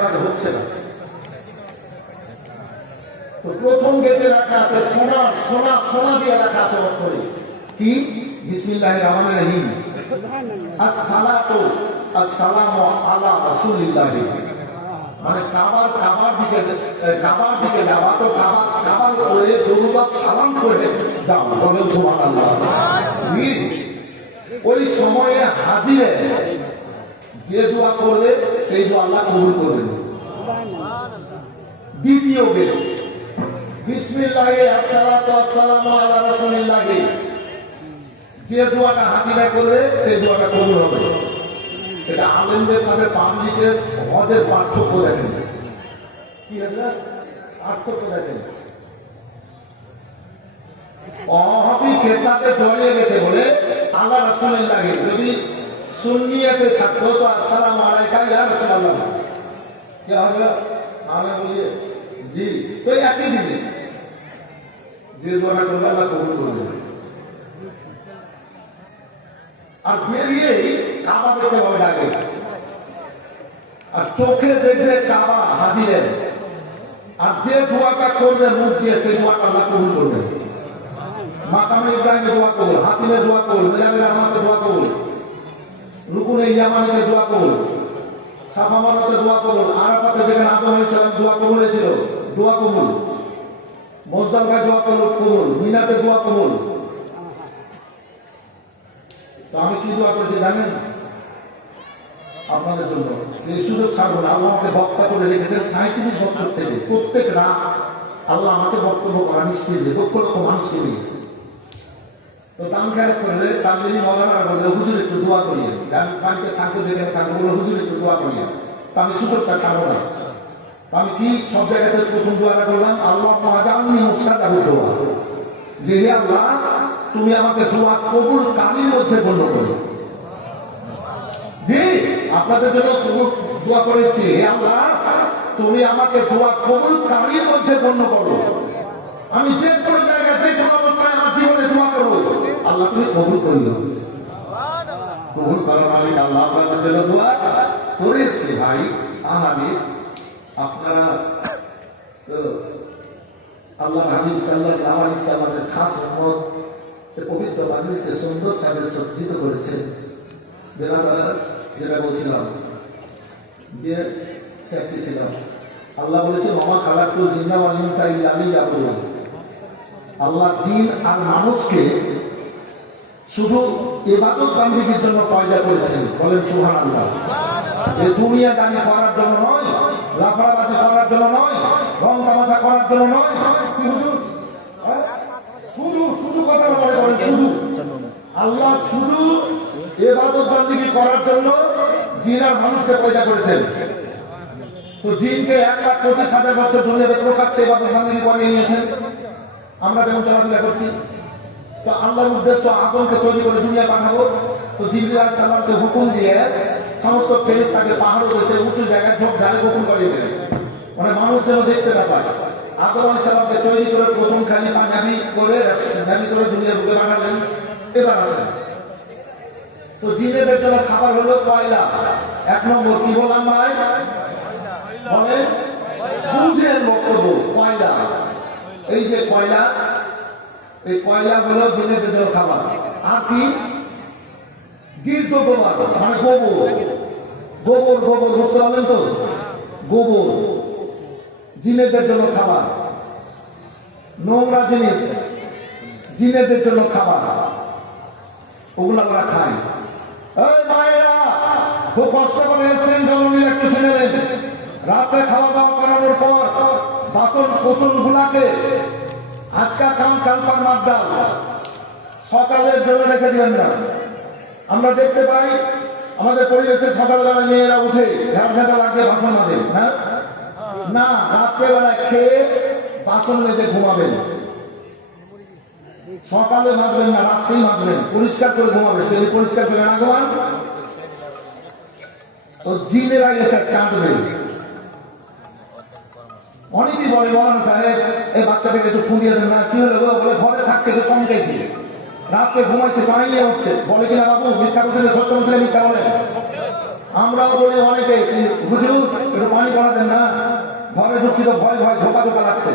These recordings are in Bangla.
তারা হচ্ছে না। তো প্রথম গেটে লেখা আছে সোনা সোনা সোনা দিয়ে লেখা আছে অক্ষরে কি বিসমিল্লাহির রহমানির রহিম আসসালাতু আসসালামু আলা রাসূলিল্লাহ। মানে কাবার দিকে যাওয়া তো কাবার করে জরুরত সালাম করে যাও, বলেন সুবহানাল্লাহ। ওই সময়ে হাজিরে যে দোয়া করবে সেই দোয়া আল্লাহ কবুল করবেন। দ্বিতীয় গেট বিসমিল্লাহি আসসালাতু আসসালামু আলা রাসূলিল্লাহ, যে দোয়াটা হাজিরা করবে সেই দোয়াটা কবুল হবে। এটা আলেমদের সাথে পাবলিকের হজের পার্থক্য দেখেন, কি হবে পার্থক্য দেখেন। অহবি খেদমাতে জড়িয়ে গেছে বলে আল্লাহ রাসূলিল্লাহ, যদি সুন্নিয়তে থাকতো তো আসসালামু আলাইকা ইয়া রাসূলুল্লাহ কি হবে, আমরা বলি জি। তো একই জিনিস, যে দোয়া করবে আল্লাহ কবুল করবে। আর বেরিয়ে কাবা দেখতে হবে আগে, আর চোখে দেখবে কাবা হাজিরের। আর যে দোয়াটা করবে মুখ দিয়ে সেই দোয়াটা আল্লাহ কবুল করবে। মাকামে ইব্রাহিমের দোয়া কবুল, হাতিমের দোয়া কবুল, মিলাদুল রহমানের দোয়া কবুল, রুকুনে ইয়ামানিতে দোয়া কবুল, সাফা মারওয়াতে দোয়া কবুল, আরাফাতে যেখানে আদম আলাইহিস সালাম দোয়া কবুল হয়েছিল দোয়া কবুল, মুজদালিফায় দোয়া কবুল, মিনাতে দোয়া কবুল। তো আমি কি দোয়া করেছি জানেন? আপনাদের জন্য এই সুযোগ ছাড়বো না। আল্লাহ আমাকে বক্তা করে রেখেছেন 37 বছর থেকে। প্রত্যেক রাত আল্লাহ আমাকে বক্তব্য করা নিশ্চয়ই যে 2 লক্ষ মানুষকে নিয়ে। তো দাম খেয়াল করলে তামিলি মৌলানা বললে হুজুর একটু দোয়া করিয়ে, আমি বাড়িতে থাকবো যেখানে থাকবো বলে হুজুর একটু দোয়া করিয়ে। তো আমি সুযোগটা ছাড়বো না। আমি কি সব জায়গাতে প্রথম দোয়াটা করলাম, আল্লাহ আজামনি মুস্তাজাব দোয়া, যে হে আল্লাহ তুমি আমাকে দোয়া কবুল কারীর মধ্যে গণ্য করো। জি, আপনাদের জন্য দোয়া করেছি, হে আল্লাহ তুমি আমাকে দোয়া কবুল কারীর মধ্যে গণ্য করো। আমি যে কোনো জায়গায় যে কোনো অবস্থায় আমার জীবনে দোয়া করবো, আল্লাহ তুমি কবুল করিও। কবুল করার মালিক আল্লাহ। আপনাদের জন্য দোয়া করেছি ভাই। আমি আপনারা আল্লাহ হাবিব সাল্লাল্লাহু আলাইহি ওয়াসাল্লামের খাস উম্মত পবিত্র মাজলিসকে সুন্দর সাজে সজ্জিত করেছেন। যেটা বলছিলাম দিয়ে চাচ্ছিলাম, আল্লাহ বলেছে মামা খালাকুল জিন্না ওয়াল ইনসা ইল্লা লিয়াবুদুন। আল্লাহ জিন আর মানুষকে শুধু ইবাদত বান্দিগির জন্য পয়দা করেছেন, বলেন সুবহানাল্লাহ। এই দুনিয়া দানি করার জন্য নয়, লাফড়াবাজি করার জন্য নয়, রং তামাশা করার জন্য নয়। শুধু শুধু কথা বলে শুধু আল্লাহ শুধু ইবাদত বান্দিগি করার জন্য জিন আর মানুষকে পয়দা করেছেন। তো জিনকে 1,25,000 বছর দুনিয়াতে প্রকাশ্যে ইবাদত বান্দিগি করিয়ে নিয়েছেন। আমরা যেমন চলাফেরা করছি। তো আল্লাহর উদ্দেশ্য আদমকে তৈরি করে দুনিয়া পাঠাবো। তো জিবরিল আলাইহিস সালামকে হুকুম দিয়ে সমস্ত ফেরেশতাকে পাহাড়ে বসে উঁচু জায়গায় ঝোপ ঝাড়ে গোপন করিয়ে দিলেন, মানে মানুষ যেন দেখতে না পায়। আদম আলাইহিস সালামকে তৈরি করে প্রথম খালি পাঞ্জাবি করে দুনিয়ার বুকে পাঠালেন। এবার আসেন, তো জিনেদের জন্য খাবার হলো কয়লা। 1 নম্বর কি বললাম ভাই, বলে বুঝের বক্তব্য কয়লা। এই যে কয়লা, এই কয়লা হলো জিনেদের জন্য খাবার। আর কি গির্দ গোবর, মানে গোবর গোবর গোবর বুঝতে পারলেন তো, গোবর জিনেদের জন্য খাবার। নোংরা জিনিস জিনেদের জন্য খাবার, ওগুলো আমরা খাই। এই মায়েরা খুব কষ্ট করে এসছেন, জননীরা একটু শুনে নেন। রাতে খাওয়া দাওয়া করানোর পর বাসন কোসন গুলাকে আজকা কাম কালপার মাদ্দাল সকালের জন্য রেখে দিবেন না। আমরা দেখতে পাই আমাদের পরিবেশে সকালবেলা মেয়েরা উঠে ঝাড়ঝাঁটা লাগিয়ে বাসন মাজে, হ্যাঁ না, রাত্রেবেলায় খেয়ে বাসন মেজে ঘুমাবেন। সকালে মাজবেন না, রাত্রেই মাজবেন, পরিষ্কার করে ঘুমাবেন। যদি পরিষ্কার করে না ঘুমান তো জিনেরা এসে চাঁদবে। অনেকেই বলে মৌলানা সাহেব এই বাচ্চাটাকে একটু ফুঁড়িয়ে দেন না, কি হলো? বলে ঘরে থাকতে একটু চমকেছি, রাত্রে ঘুমাইছে, পানিয়ে উঠছে। বলে কিনা বাবু মিথ্যা বলছে, সত্য বলছে মিথ্যা বলে। আমরাও বলি অনেকে হুজুর একটু পানি পড়া ঢুকছিল ভয় ভয় ধোকা ধোকা লাগছে।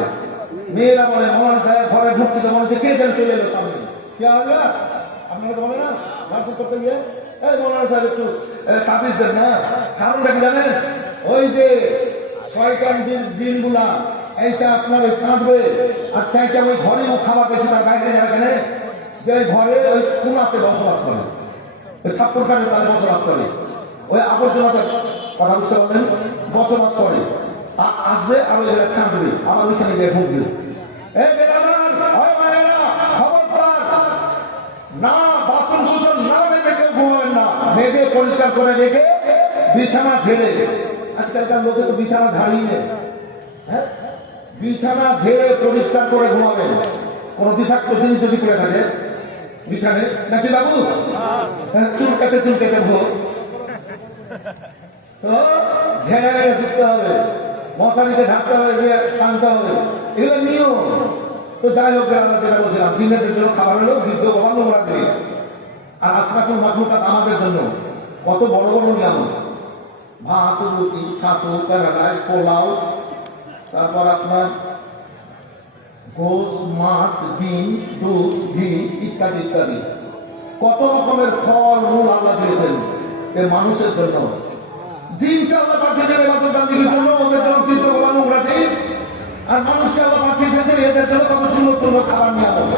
মেয়েরা বলে মৌলানা সাহেব ঘরে ঢুকছিল মনে হচ্ছে কে যেন চলে এলো সামনে। কে হলো আপনাকে বলে না মারপিট করতে গিয়ে এই মৌলানা সাহেব একটু তাবিজ দেন না। কারণটা কি জানেন? ওই যে শয়তান জিনগুলা এইসা আপনার ওই ছাঁটবে আর চাইটা ওই ঘরে ও খাওয়া পেয়েছে তার বাইরে যাবে কেন? যে ওই ঘরে ওই কুলাতে বসবাস করে, ওই ছাপ্পর কাটে তারা বসবাস করে, ওই আবর্জনাতে কথা বুঝতে পারলেন বসবাস করে। আসবে আর ওই জায়গায় ছাঁটবে আবার ওইখানে গিয়ে ঢুকবে। এই না বাসন কুসন না রেখে কেউ ঘুমাবেন না, মেঘে পরিষ্কার করে রেখে বিছানা ঝেড়ে। আজকালকার লোকে তো বিছানা ঝাড়িয়ে নেই, হ্যাঁ বিছানা ঝেড়ে পরিষ্কার করে ঘুমাবেন। কোন বিষাক্ত জিনিস যদি করে থাকে বিছানে নাকি বাবু চুলকাতে চুলকাতে ভোগ তো ঝেড়ে রেখে শুকতে হবে, মশারিতে ঝাড়তে হবে, টানতে হবে, এগুলো নিয়ম। তো যাই হোক যেটা বলছিলাম জিন্নাতের জন্য খাবার হলো বৃদ্ধ বাবা নোংরা জিনিস, আর আশরাফুল মাখলুকাত আমাদের জন্য কত বড় বড় নিয়ম। ভাত রুটি ছাতু প্যারাডাইস পোলাও, তারপর আপনার গোশ মাছ ডিম দুধ ঘি ইত্যাদি ইত্যাদি কত রকমের ফল মূল আল্লাহ দিয়েছেন এর মানুষের জন্য। জিনকে আল্লাহ পাঠিয়েছেন ইবাদতবন্দির জন্য, ওদের জন্য চিত্ত গোলা নোংরা জিনিস, আর মানুষকে আল্লাহ পাঠিয়েছেন এদের জন্য কত সুন্দর সুন্দর খাবার নিয়ে আসবে।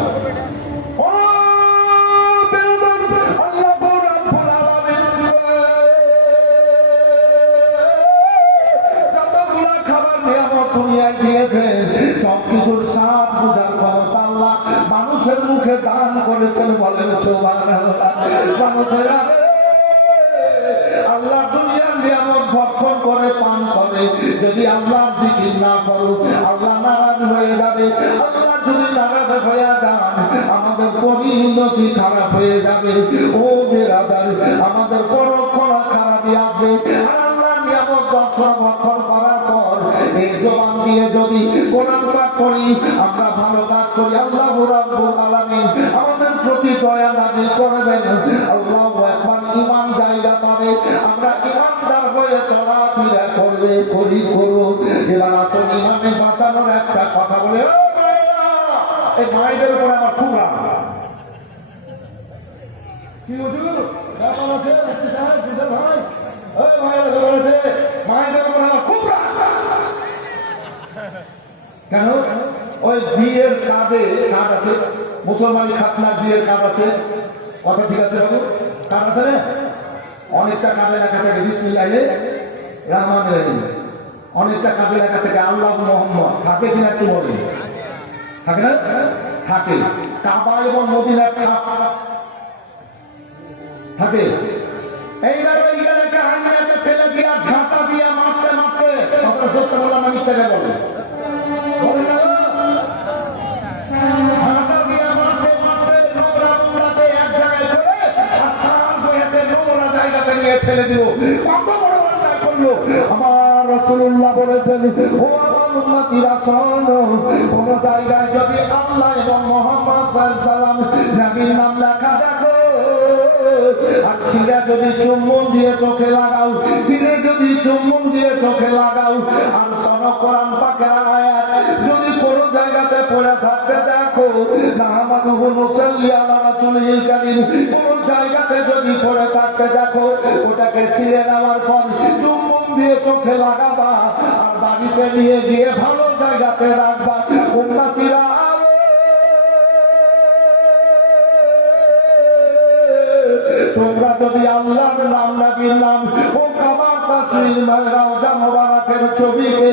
সবকিছুর স্বাদ বুঝার ক্ষমতা আল্লাহ মানুষের মুখে দান করেছেন। বলেন সুবহানাল্লাহ। মানুষের আল্লাহ দুনিয়ার নিয়ামত ভক্ষণ করে পান করে, যদি আল্লাহর জিকির না করো আল্লাহ নারাজ হয়ে যাবে। আল্লাহ যদি নারাজ হয়ে যান আমাদের পরিণতি খারাপ হয়ে যাবে। ও বেরাদার আমাদের বড় খারাপই আসবে। আর আল্লাহ নিয়ামত ভক্ষণ করার পর এই জবান দিয়ে যদি কোরআন পাঠ করি, আমরা ভালো কাজ করি, আল্লাহ রাব্বুল আলামিন আমাদের প্রতি দয়া নাযিল করবেন। আল্লাহু আকবার। ঈমান জায়গা পাবে, আমরা ঈমানদার হয়ে চলাফেরা করবে করি করব। এবার আসল ঈমানে বাঁচানোর একটা কথা বলে এই মায়েদের উপরে আমার খুব রাগ। কি হুজুর কেমন আছে ভাই? ওই ভাইরা বলেছে মায়েদের উপরে আমার খুব রাগ। কেন? ওই বিয়ের কার্ডে কার্ড আছে, মুসলমানি খাতনার বিয়ের কার্ড আছে, কথা ঠিক আছে বাবু? কার্ড আছে না? অনেকটা কার্ডে লেখা থাকে বিসমিল্লাহে রহমানির রহিম, অনেকটা কার্ডে লেখা থাকে আল্লাহ মুহাম্মদ। থাকে কিনা একটু বলে? থাকে না? থাকে। কাবা এবং মদিনার ছাপ থাকে। এইবার ওইগুলোকে আইনাকে ফেলে দিয়া ঝাঁটা দিয়া মারতে মারতে আপনার সত্য বললাম আমি মিথ্যা বলে ফেলে দিব। কত বড় অন্যায় করলো। আমার রাসূলুল্লাহ বলেছেন, ও আমার উম্মতিরা শোনো, কোন জায়গায় যদি আল্লাহ এবং মুহাম্মদ সাল্লাল্লাহু আলাইহি সাল্লাম নবীর নাম লেখা দেখো আর ছিঁড়ে যদি চুম্বন দিয়ে চোখে লাগাও, ছিঁড়ে যদি চুম্বন দিয়ে চোখে লাগাও, আর শোনো কোরআন পাকের আয়াত যদি কোন জায়গাতে পড়ে থাকতে দেখো, নাহমাদুহু নুসাল্লি আলা রাসূলিল কারীম, কোন জায়গাতে যদি পড়ে থাকতে দেখো, ওটাকে ছিঁড়ে নেওয়ার পর চুম্বন দিয়ে চোখে লাগাবা আর বাড়িতে নিয়ে গিয়ে ভালো জায়গাতে রাখবা। উম্মতিরা তোমরা যদি আল্লাহর নাম নবীর নাম ও কাবার তাসবিহ রওজা মোবারকের ছবিকে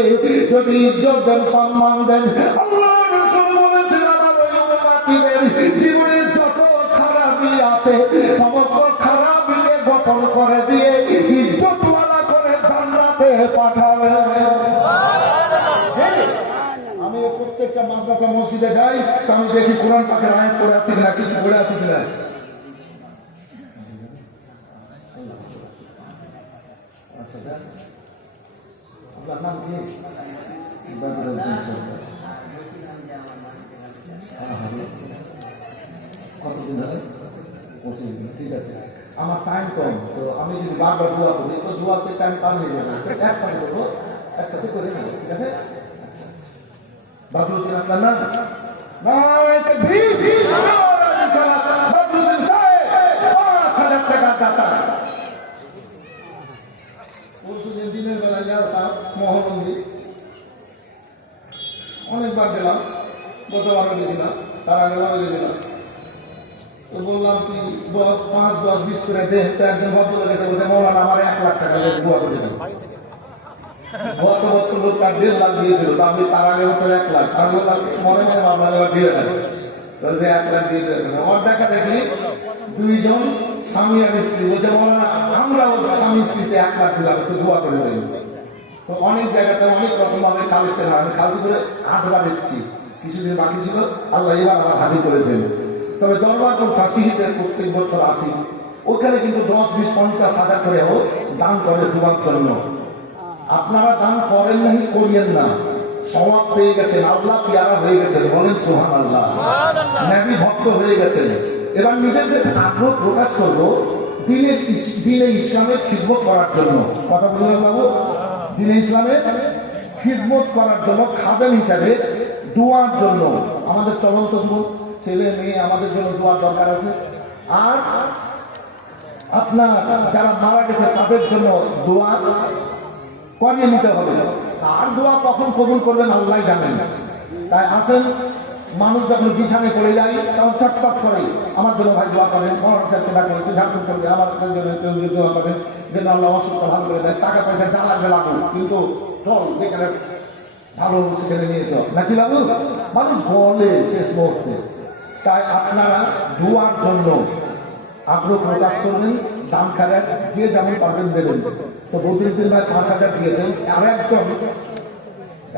যদি ইজ্জত দেন সম্মান দেন, আল্লাহ রাসূল বলেছেন আমার ওই উম্মতিদের জীবনের যত খারাপই আছে সমস্ত খারাপকে গঠন করে দিয়ে ইজ্জতওয়ালা করে জান্নাতে পাঠাবে। আমি প্রত্যেকটা মাদ্রাসা মসজিদে যাই, আমি দেখি কোরআন পাকের আয়াত পড়ে আছে কিনা, কিছু পড়ে আছে কিনা। আপনার নাম কি? কতদিন ধরে? 25 দিন। ঠিক আছে, আমার টাইম কম, তো আমি যদি বারবার দোয়া করি তো দোয়াতে টাইম পার হয়ে যাবে। একসাথে করবো, একসাথে করে নেবো, ঠিক আছে? বদরুদ্দিন আপনার নাম নারায়ে তাকবীর, নারায়ে রিসালাত, বদরুদ্দিন সাহেব ৫,০০০ টাকার দাতা। পরশুদিন দিনের বেলায় যাও সাহেব মহরমদি অনেকবার গেলাম, গতবারও গেছিলাম, তার আগেবারও গেছিলাম। তো বললাম কি ৫, ১০, ২০ করে দেন। তো একজন ভদ্রলোক এসে বলছে মৌলানা আমার ১,০০,০০০ টাকা দোয়া করে দেন। গত বছর লোক তার ১,৫ লাখ দিয়েছিল, তো আমি তার আগে বছর ১,০০,০০০। আমি বললাম মনে মনে ভাবলাম এবার দিয়ে দেবে, ১,০০,০০০ দিয়ে দেবে। আমার দেখা দেখি ২ জন স্বামী আর স্ত্রী বলছে মৌলানা আমরা স্বামী স্ত্রীতে ১,০০,০০০ দিলাম, একটু দোয়া করে দেন। তো অনেক জায়গাতে অনেক রকম ভাবে কালেকশন, আমি খালতি করে ৮বার এসেছি, কিছুদিন বাকি ছিল, আল্লাহ এবার আমার হাজির করেছেন। তবে দরবার ফাঁসিহিতে প্রত্যেক বছর আসি, ওখানে কিন্তু ১০, ২০, ৫০,০০০ করেও দান করে দুবার জন্য। আপনারা দান করেন নাই, করিয়েন না, সওয়াব পেয়ে গেছেন, আল্লাহ পিয়ারা হয়ে গেছেন, বলেন সুবহানাল্লাহ, নবী ভক্ত হয়ে গেছেন। এবার নিজেদের আগ্রহ প্রকাশ করবো দিনে ইসলামের খিদমত করার জন্য। কথা বললেন বাবু, দিনে ইসলামের খিদমত করার জন্য, খাদেম হিসাবে দোয়ার জন্য। আমাদের চলন্ত ছেলে মেয়ে আমাদের জন্য দোয়ার দরকার আছে। আর আপনার যারা মারা গেছে তাদের জন্য দোয়া করিয়ে নিতে হবে। আর দোয়া কখন কবুল করবেন আল্লাহ জানেন। তাই আসেন, মানুষ যখন বিছানায় পড়ে যায় তখন চটপট করে আমার জন্য ভাই দোয়া করেন, মহান সাহেবকে ডাকবেন, একটু ঝাড়খণ্ড করবে, আমার জন্য কেউ দোয়া করেন যেন আল্লাহ অসুখটা ভালো করে দেয়। টাকা পয়সা যা লাগবে লাগুন, কিন্তু চল যেখানে ভালো সেখানে নিয়ে চল, নাকি বাবু? মানুষ বলে শেষ মুহূর্তে। তাই আপনারা দোয়ার জন্য আগ্রহ প্রকাশ করবেন, দাম খারাপ যে যেমন পারবেন দেবেন। তো বদরুদ্দিন ভাই ৫,০০০ দিয়েছেন। আর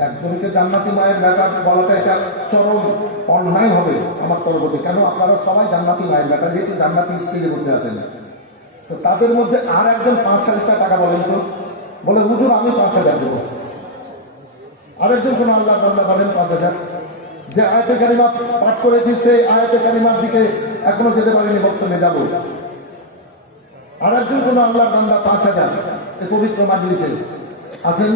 একজনকে জান্নাতি মায়ের ব্যাপার বলাটা এটা চরম অন্যায় হবে আমার তরফে। কেন? আপনারা সবাই জান্নাতি মায়ের ব্যাপার, যেহেতু জান্নাতি স্ত্রীতে বসে আছেন। তো তাদের মধ্যে আর একজন ৫,০০০ টাকা বলেন তো, বলে হুজুর আমি ৫,০০০ দেবো। আরেকজন কোন আল্লাহ বান্দা বলেন ৫,০০০। যে আয়াতে কারিমা পাঠ করেছি সেই আয়াতে কারিমার দিকে এখনো যেতে পারেনি, বক্তব্যে যাবো। আরেকজন কোন আল্লাহ বান্দা ৫,০০০ এই পবিত্র মাজলিসে আছেন,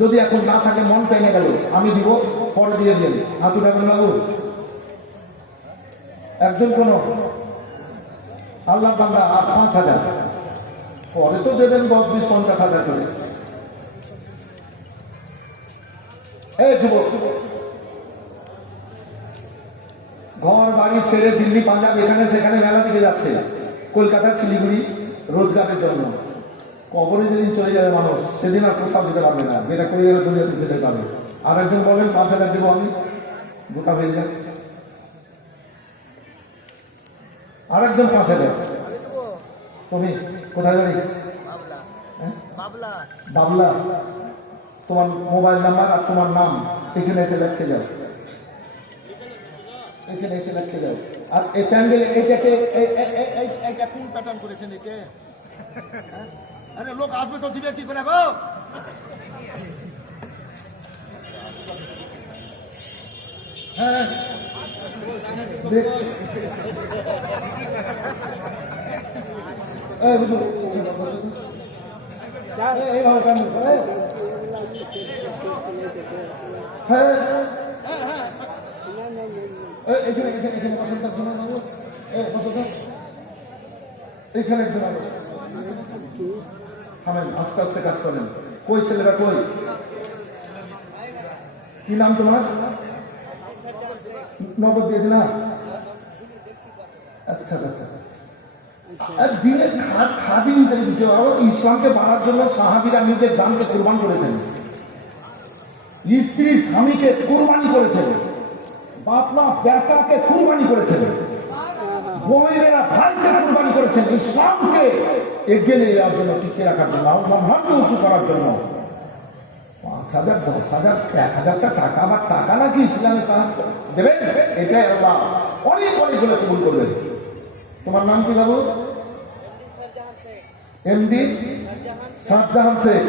যদি এখন না থাকে মন টেনে গেল আমি দিব, পরে দিয়ে দিন। হাতু ডাকুন বাবু। একজন কোন আল্লাহ বান্দা ৫,০০০, পরে তো দেবেন ১০, ২০, ৫০,০০০ করে। এই যুবক, ঘর বাড়ি ছেড়ে দিল্লি, পাঞ্জাব, এখানে সেখানে মেলা দিকে যাচ্ছে, কলকাতা, শিলিগুড়ি রোজগারের জন্য। কবরে যেদিন চলে যাবে মানুষ, সেদিন আর কোথাও যেতে পারবে না, যেটা করে যাবে দুনিয়াতে যেতে পারবে। আর একজন বলেন ৫,০০০ দেবো আমি, গোটা হয়ে যায়। আর একজন ৫,০০০। তুমি কোথায় বাড়ি? বাবলা। তোমার মোবাইল নাম্বার আর তোমার নাম এখানে এসে লিখে যাও, এখানে এসে লিখে যাও। আর এই প্যান্ডেল এইটাকে এইটা কোন প্যাটার্ন করেছেন এটা? আরে লোক আসবে তো দিবে কি করে গো? হ্যাঁ এখানে বসেন, তার জন্য এখানে একজন থামেন, আস্তে আস্তে কাজ করেন। কই ছেলেরা কই? কি নাম তোমার? নগদ দিয়ে দিলা? আচ্ছা আচ্ছা। দিনের খাদি হিসেবে দিতে পারো। ইসলামকে বাড়ার জন্য সাহাবীরা নিজের জানকে কুরবান করেছেন, স্ত্রী স্বামীকে কুরবানি করেছেন, বাপ মা বেটাকে কুরবানি করেছেন, বোনেরা ভাইকে কুরবানি করেছেন, ইসলামকে এগিয়ে নিয়ে যাওয়ার জন্য, টিকে রাখার জন্য, সম্মানকে উঁচু করার জন্য। ৫,০০০, ১০,০০০, ১,০০০ টাকা, আবার টাকা নাকি ইসলামে সাহায্য দেবেন? এটাই আল্লাহ অনেক অনেক গুলো কবুল করবেন। তোমার নাম কি বাবু? এমডি শাহজাহান শেখ,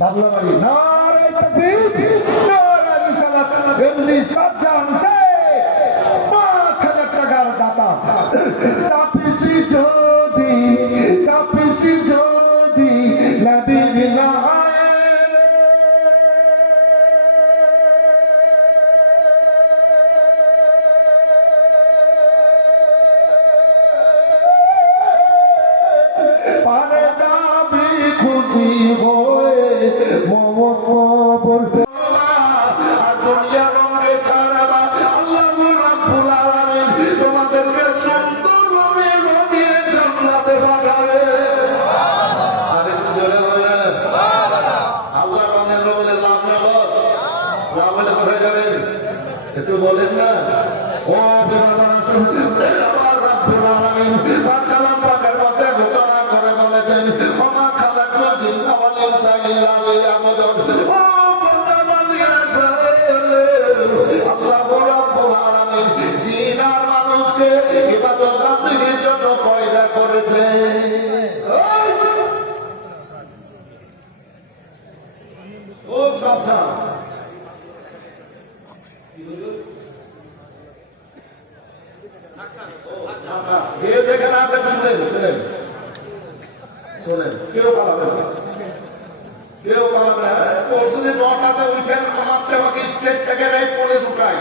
বাবলা বাড়ি। নারে তাকবীর, নারে রিসালাত। এমডি শাহজাহান শেখ ৫,০০০ টাকার দাতা। চাপিসি যদি নবী বিনা বলতে আর দুনিয়ার রঙে ছাড়াবা আল্লাহ রাব্বুল আলামিন তোমাদেরকে সুন্দর ভাবে রঙিয়ে জান্নাতে পাঠাবে। আরে জোরে বলেন সুবহানাল্লাহ। আল্লাহ রঙের বলে লাভ না লস? লাভ হলে কোথায় যাবেন একটু বলেন না। ও বিরাদার আল্লাহ রাব্বুল আলামিন কালাম পাকের মধ্যে ঘোষণা করে বলেছেন ওমা খালাকুল জিন্না ওয়াল ইনসা ইল্লা লিয়াবুদুন। ও বান্দা বান্দিরা আল্লাহ রাব্বুল আলামিন জিন আর মানুষকে ইবাদত বন্দেগীর জন্য পয়দা করেছেন। খুব সাবধান। যে যেখানে আছেন শুনেন শুনেন শোনেন, কেউ পালাবেন না, কেউ পালাবেন না। পরশুদিন 9টাতে উঠেন আমার সেবাকে স্টেজ থেকে রাই পড়ে ঢুকায়,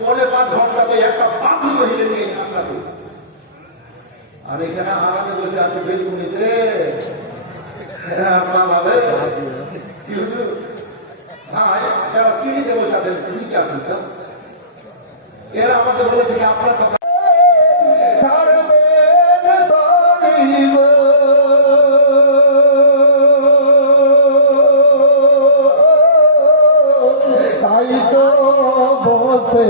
পড়ে 5 ঘন্টাতে একটা বাবুল হিলে নিয়ে ঠান্ডাতে। আর এখানে আরামে বসে আছে বেলকুনিতে, পালাবে কি হলো? হ্যাঁ, যারা সিঁড়িতে বসে আছেন নিচে আসেন তো, এরা আমাকে বলে থেকে আপনার কথা তাই তো বসে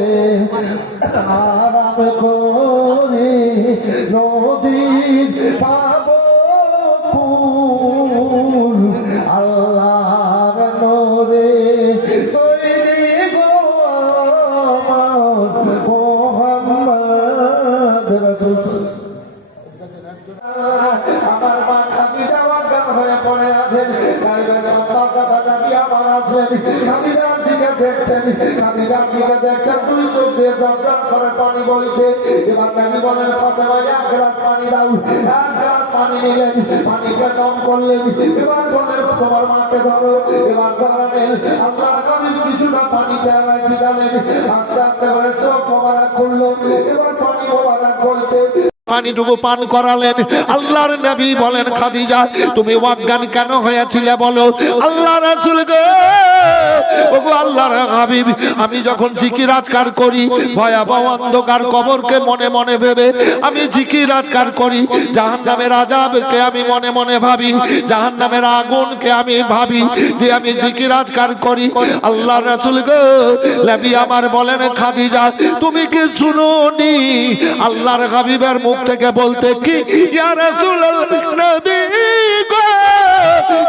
আরাম করি নদীর পাব ফুল আল্লাহর নূরে তৈরি গো মুহাম্মদ রাসূল। আমার মা খাদিজা ওয়াজ্ঞান হয়ে পড়ে আছেন, আমার আছেন খাদিজার দিকে দেখছেন, খাদিজার দিকে দেখছেন, 2 চোখ দিয়ে জল করে পানি বইছে। এবার নবী বলেন ফাতেমা এক গ্লাস পানি দাও। 1 গ্লাস পানি নিলেন, পানিকে কম করলেন, এবার বলেন তোমার মাকে ধরো। এবার ধরালেন, আল্লাহর নবী কিছুটা পানি চাওয়ায় ছিটালেন, আস্তে আস্তে করে চোখ মোবারক করলো, এবার পানি মোবারক বইছে, পানিটুকু পান করালেন। আল্লাহর নবী বলেন খাদিজা তুমি অজ্ঞান কেন হয়েছিলে বলো? আল্লাহ রাসূল গো, ওগো আল্লাহর হাবিব, আমি যখন জিকির আজকার করি ভয়াবহ অন্ধকার কবরকে মনে মনে ভেবে আমি জিকির আজকার করি, জাহান্নামের আযাবকে আমি মনে মনে ভাবি, জাহান্নামের আগুনকে আমি ভাবি, দিয়ে আমি জিকির আজকার করি। আল্লাহর রাসূল গো, নবী আমার বলেন খাদিজা তুমি কি শুনোনি আল্লাহর হাবিবের মুখ থেকে বলতে কি ইয়া রাসূলুল্লাহ নবী গো,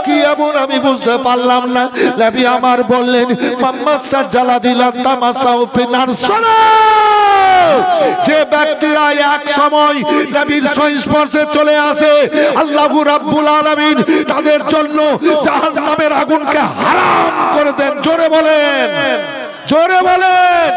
কি এমন আমি বুঝতে পারলাম না। নবী আমার বললেন মুহাম্মদ সাজ্জালাদিল্লাহ তামাসাউ ফিনার সালা, যে ব্যক্তিরা এক সময় নবীর সংস্পর্শে চলে আসে আল্লাহু রাব্বুল আলামিন তাদের জন্য জাহান্নামের আগুনকে হারাম করে দেন। জোরে বলেন, জোরে বলেন।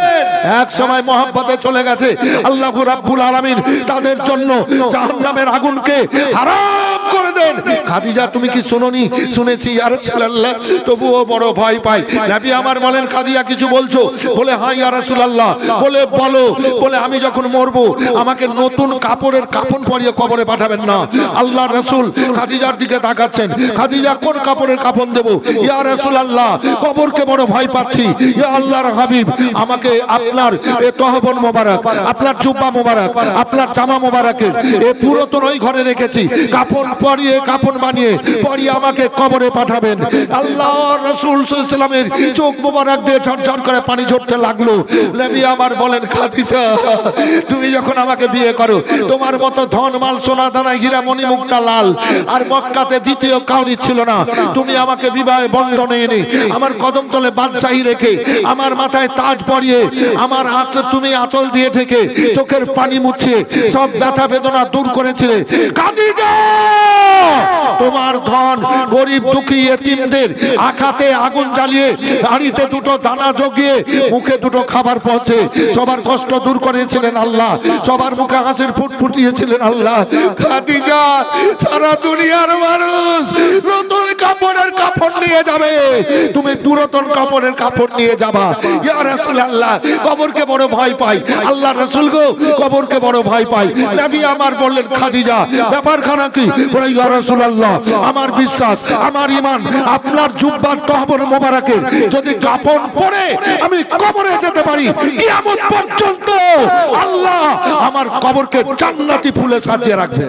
এক সময় মহব্বতে চলে গেছে আল্লাহু রাব্বুল আলামিন তাদের জন্য জাহান্নামের আগুনকে হারাম করে দেন। খাদিজা তুমি কি শুনোনি? শুনেছি ইয়া রাসূলুল্লাহ, তবুও বড় ভয় পাই। নবী আমার বলেন খাদিজা কিছু বলছো? বলে হ্যাঁ ইয়া রাসূলুল্লাহ। বলে বলো। বলে আমি যখন মরবো আমাকে নতুন কাপড়ের কাফন পরিয়ে কবরে পাঠাবেন না। আল্লাহর রাসূল খাদিজার দিকে তাকাচ্ছেন, খাদিজা কোন কাপড়ের কাফন দেব? ইয়া রাসূলুল্লাহ কবরকে বড় ভয় পাচ্ছি। ইয়া আল্লাহর হাবিব আমাকে আপনার এ তহবন মোবারক, আপনার জুব্বা মোবারক, আপনার জামা মোবারকের এ পুরাতন ওই ঘরে রেখেছি, কাফন পরিয়ে কাফন বানিয়ে পরিয়ে আমাকে কবরে পাঠাবেন। আল্লাহর রাসূল সাল্লাল্লাহু আলাইহি ওয়াসাল্লামের চোখ মোবারক দিয়ে ঝরঝর করে পানি ঝরতে লাগলো। নবী আমার বলেন খাদিজা তুমি যখন আমাকে বিয়ে করো তোমার মতো ধন মাল সোনা দানা হীরা মণি মুক্তা লাল আর মক্কাতে দ্বিতীয় কাউরি ছিল না। তুমি আমাকে বিবাহে বন্ধনে এনে আমার কদম তলে বাদশাহী রেখে আমার মাথায় তাজ পরিয়ে আমার তুমি আঁচল দিয়ে ঠেকে চোখের পানি মুছিয়ে সব ব্যথা বেদনা দূর করেছিলে। খাদিজা তোমার ধন গরিব দুঃখী এতিমদের আখাতে আগুন জ্বালিয়ে হাড়িতে 2টো দানা জগিয়ে মুখে 2টো খাবার পৌঁছে সবার কষ্ট দূর করেছিলেন আল্লাহ, সবার মুখে হাসির ফুট ফুটিয়েছিলেন আল্লাহ। খাদিজা সারা দুনিয়ার মানুষ নতুন কাপড়ের কাপড় নিয়ে যাবে, তুমি পুরাতন কাপড়ের কাপড় নিয়ে যাবা। ইয়া রাসূলুল্লাহ, কবরকে বড় ভয় পাই, আল্লাহ রাসূল গো কবরকে বড় ভয় পাই। নবী আমার বললেন, খাদিজা ব্যাপারখানা কি? বলে, ইয়া রাসূলুল্লাহ, আমার বিশ্বাস, আমার ঈমান, আপনার জুব্বার তহবর মোবারকে যদি কাফন পরে আমি কবরে যেতে পারি, কিয়ামত পর্যন্ত আল্লাহ আমার কবরকে জান্নাতি ফুলে সাজিয়ে রাখবে।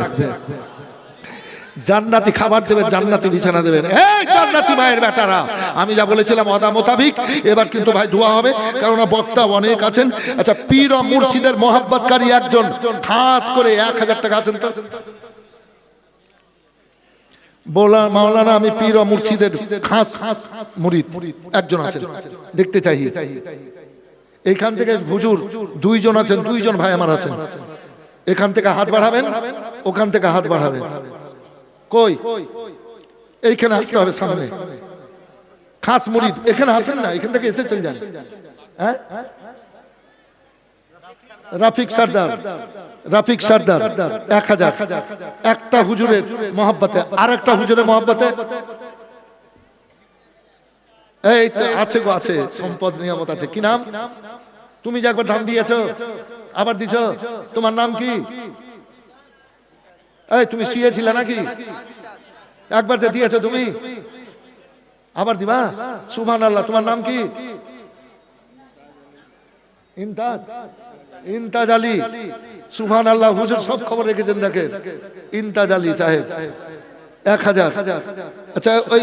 জান্নাতি খাবার দেবেন, জান্নাতি বিছানা দেবেন। এই জান্নাতি মায়ের বেটারা, আমি যা বলেছিলাম ওয়াদা মোতাবিক এবার কিন্তু ভাই দোয়া হবে, কারণ বক্তা অনেক আছেন। আচ্ছা, পীর ও মুর্শিদের মহব্বতকারী একজন খাস করে 1000 টাকা আছেন তো বলা মাওলানা, আমি পীর ও মুর্শিদের খাস মুরিদ একজন আছেন, দেখতে চাই। এইখান থেকে হুজুর 2 জন আছেন, 2 জন ভাই আমার আছেন। এখান থেকে হাত বাড়াবেন, ওখান থেকে হাত বাড়াবেন। কই? এইখানে আসতে হবে সামনে। খাস মুরিদ এখানে আসেন না, এখান থেকে এসে চলে যান। হ্যাঁ, রাফিক সরদার, রাফিক সরদার 1000। একটা হুজুরের মহব্বতে, আর একটা হুজুরের মহব্বতে এই তো আছে গো, আছে সম্পদ নিয়ামত আছে। কি নাম? তুমি যে একবার দাম দিয়েছো আবার দিছো, তোমার নাম কি? এই তুমি শিয়েছিলে নাকি? একবার যে দিয়েছো তুমি আবার দিবা? সুবহানাল্লাহ। তোমার নাম কি? ইনতাজ, ইনতাজ আলী। সুবহানাল্লাহ, হুজুর সব খবর রেখেছেন, দেখেন। ইনতাজ আলী সাহেব 1000। আচ্ছা, ওই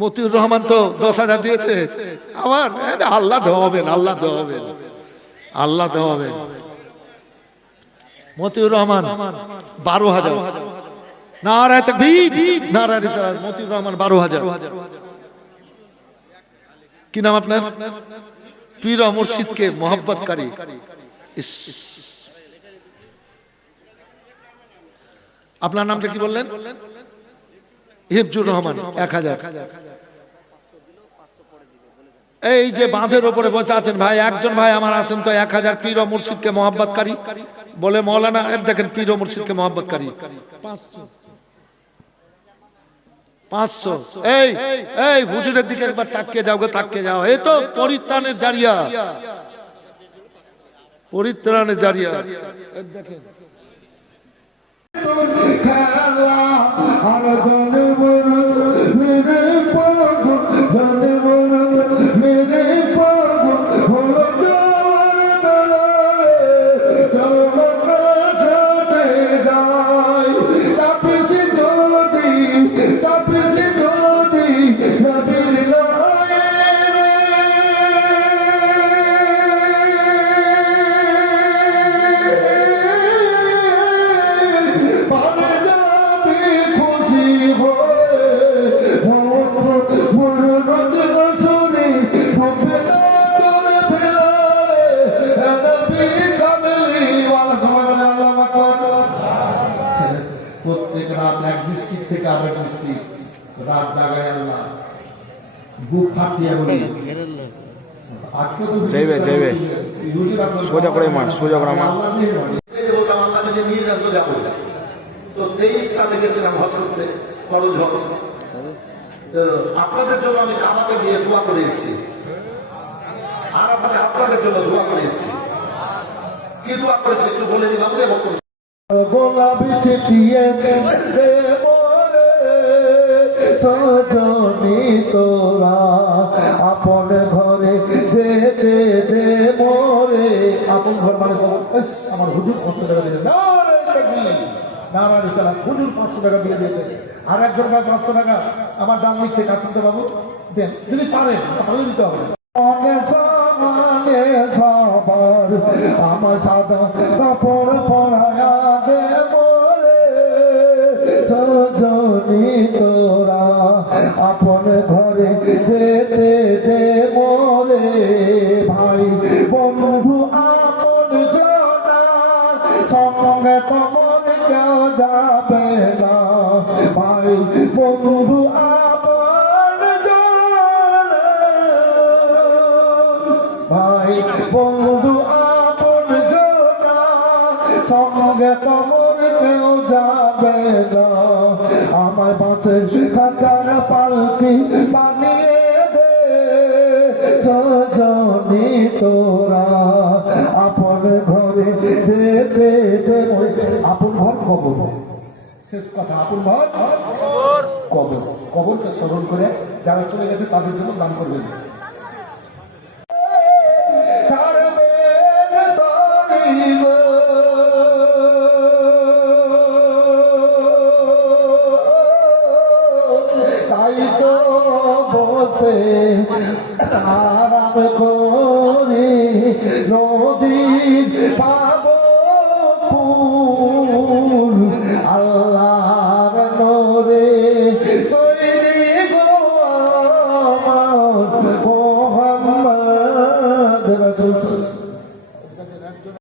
মতিউর রহমান তো 10,000 দিয়েছে। আবার আল্লাহ দেওয়াবেন, আল্লাহ দেওয়াবেন, আল্লাহ দেওয়াবেন। মতিউর রহমান 12,000। নারায়ে তাকবীর, নারায়ে রিসালাত। মতিউর রহমান 12,000। কি নাম আপনার? পীর ও মুর্শিদকে মহব্বতকারী। আপনার নামটা কি বললেন? হিফজুর রহমান 1000। এই যে বাঁধের উপরে বসে আছেন ভাই, একজন ভাই আমার আছেন তো 1000 পীর ও মুর্শিদকে মহব্বতকারী বলে। মাওলানা দেখেন, পীর ও মুর্শিদকে মহব্বতকারী 500। এই এই হুজুরের দিকে একবার তাকিয়ে যাও গো, তাকিয়ে যাও। এই তো পরিত্রাণের জারিয়া, পরিত্রাণের জারিয়া। দেখেন প্রত্যেক রাত এক ডিস্ট্রিক্ট থেকে আরেক ডিস্ট্রিক্ট রাত জাগায় আল্লাহ, বুক ফাটিয়ে বলি। আজকে তো যাইবে যাইবে সোজা করে মার, সোজা করে মার। আল্লাহ যদি নিয়ে যাবো যাবো। তো 23 সালে গেছিলাম হজরতে খরচ হবে। তো আপনাদের জন্য আমি কাবাতে গিয়ে দোয়া করে এসেছি, আর আপনাদের জন্য দোয়া করে এসেছি। কি দোয়া করেছে একটু বলে দিলাম। গোলাপি ছিটিয়ে দে মোরে সজনী তোরা, আপন ঘরে যেতে দে মোরে। আপন ঘর মানে আমার হুজুর 500 টাকা দিলেন। নারায়ে রিসালাত। হুজুর 500 টাকা দিয়ে দিয়েছে। আর একজন ভাই 500 টাকা আমার ডান দিক থেকে আসতে বাবু দেন, যদি পারেন তাহলে দিতে হবে। সবার আমার সাদা কাপড় পরায়া দে মোরে সজনী তোরা, আপন ঘরে যেতে দে মোরে। ভাই বন্ধু আপন জনা সঙ্গে কমন কেউ যাবে না। ভাই বন্ধু আপন জনা, ভাই বন্ধু আপন জনা সঙ্গে কমন কেউ যাবে হবে না আমার বাসের খাঁচার পালকি বানিয়ে দে সজনী তোরা আপন ঘরে যেতে দে আপন ঘর কবর শেষ কথা আপন ঘর কবর কবরকে স্মরণ করে যারা চলে গেছে তাদের জন্য দান করবেন তাই তো বসে আরাম করি নদীর